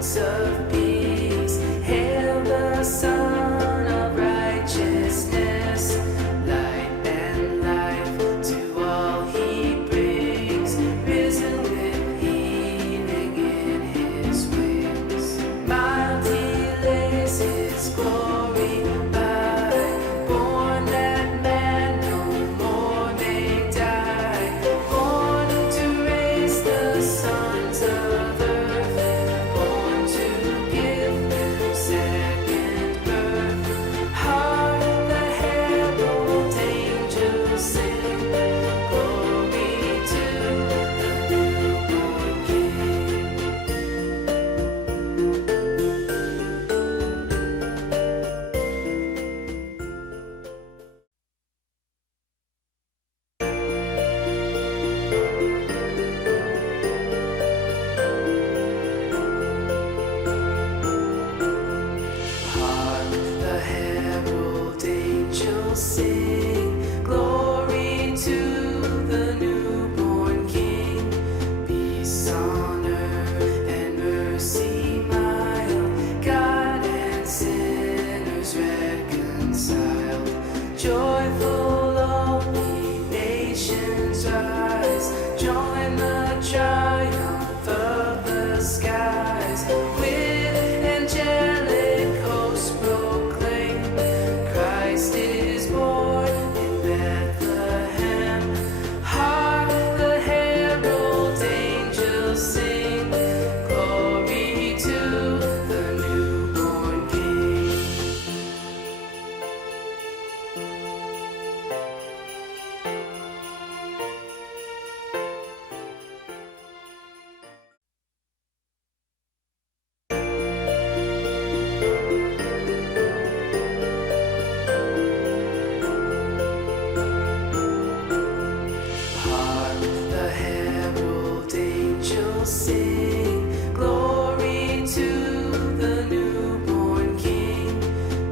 Prince of Peace. Hail the Son of Righteousness, light and life to all he brings, risen with healing in his wings. Mild he lays his glory by, born that man no more may die, born to raise the sons of earth, born to give them second birth. Hark the herald angels sing, glory to the newborn King. Hark the herald angels sing, glory to the newborn King. Peace on earth and mercy mild, God and sinners reconciled. Joyful all ye nations rise, join the triumph of the skies. With angelic hosts proclaim, Christ is born in Bethlehem. Hark the herald angels sing, glory to the newborn King. Hark the herald angels sing, glory to the newborn King.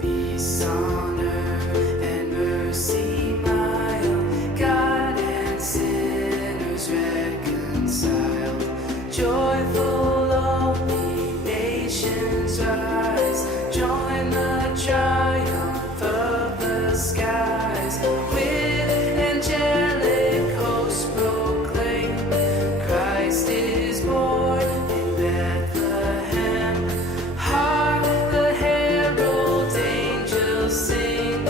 Peace on earth and mercy mild, God and sinners reconciled. Joyful all ye nations rise, join the triumph of the skies. With angelic hosts proclaim, Christ is born in Bethlehem. Hark the herald angels sing,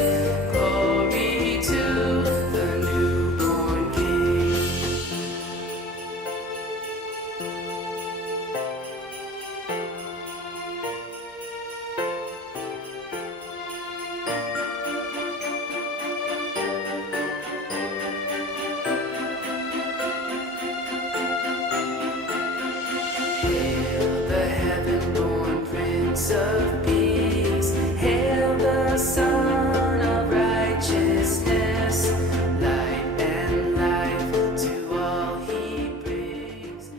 glory to the newborn King. Hail the heaven-born Prince of Peace. Hail the Son of Righteousness, light and life to all he brings.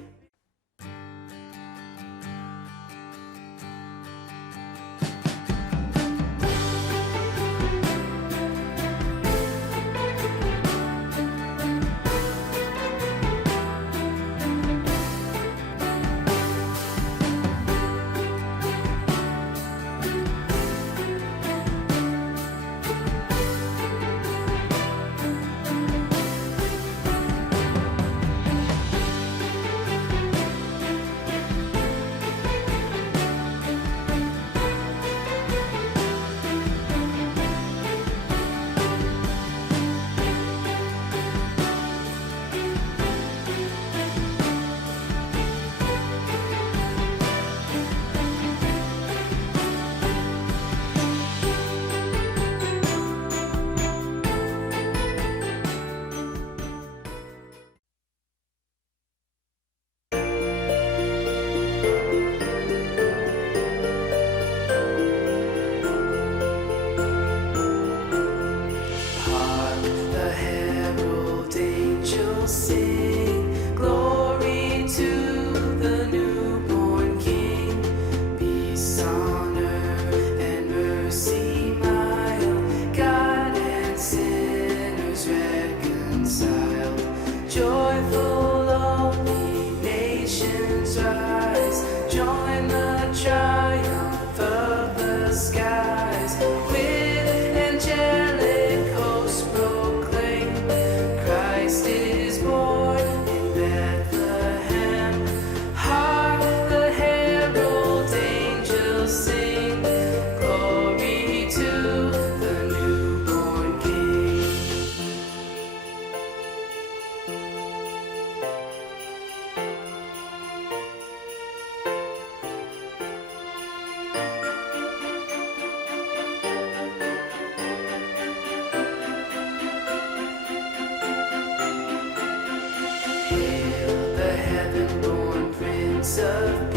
Prince of